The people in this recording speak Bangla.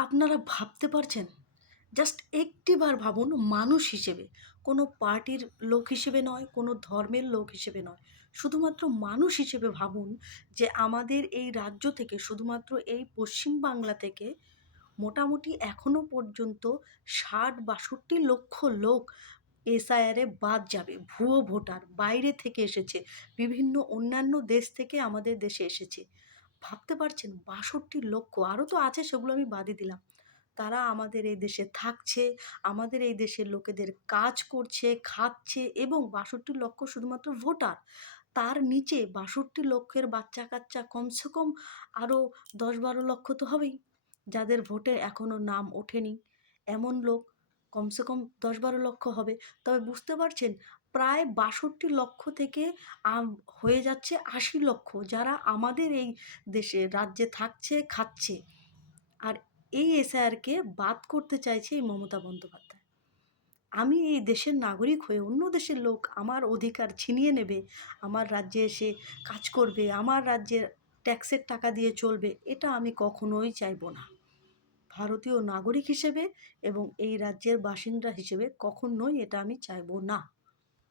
আপনারা ভাবতে পারছেন? জাস্ট একটিবার ভাবুন মানুষ হিসেবে, কোনো পার্টির লোক হিসেবে নয়, কোনো ধর্মের লোক হিসেবে নয়। শুধুমাত্র মানুষ হিসেবে ভাবুন যে আমাদের এই রাজ্য থেকে শুধুমাত্র এই পশ্চিম বাংলা থেকে মোটামুটি এখনো পর্যন্ত ৬০-৬২ লক্ষ লোক এসআইআর এ বাদ যাবে। ভুয়ো ভোটার বাইরে থেকে এসেছে। বিভিন্ন অন্যান্য দেশ থেকে আমাদের দেশে এসেছে। ভাবতে পারছেন ৬২ লক্ষ আরও তো আছে সেগুলো আমি বাদই দিলাম। তারা আমাদের এই দেশে থাকছে, আমাদের এই দেশের লোকেদের কাজ করছে, খাচ্ছে এবং ৬২ লক্ষ শুধুমাত্র ভোটার। তার নিচে ৬২ লক্ষের বাচ্চা-কাচ্চা কমসে কম আরও ১০-১২ লক্ষ তো হবেই। যাদের ভোটে এখনো নাম ওঠেনি। এমন লোক কমসে কম ১০-১২ লক্ষ হবে। তবে বুঝতে পারছেন প্রায় ৬২ লক্ষ থেকে আম হয়ে যাচ্ছে ৮০ লক্ষ যারা আমাদের এই দেশে রাজ্যে থাকছে, খাচ্ছে। আর এই এসআইআরকে বাদ করতে চাইছে এই মমতা বন্দ্যোপাধ্যায়। আমি এই দেশের নাগরিক হয়ে অন্য দেশের লোক আমার অধিকার ছিনিয়ে নেবে, আমার রাজ্যে এসে কাজ করবে, আমার রাজ্যের ট্যাক্সের টাকা দিয়ে চলবে, এটা আমি কখনোই চাইব না। ভারতীয় নাগরিক হিসেবে এবং এই রাজ্যের বাসিন্দা হিসেবে কখনোই এটা আমি চাইব না।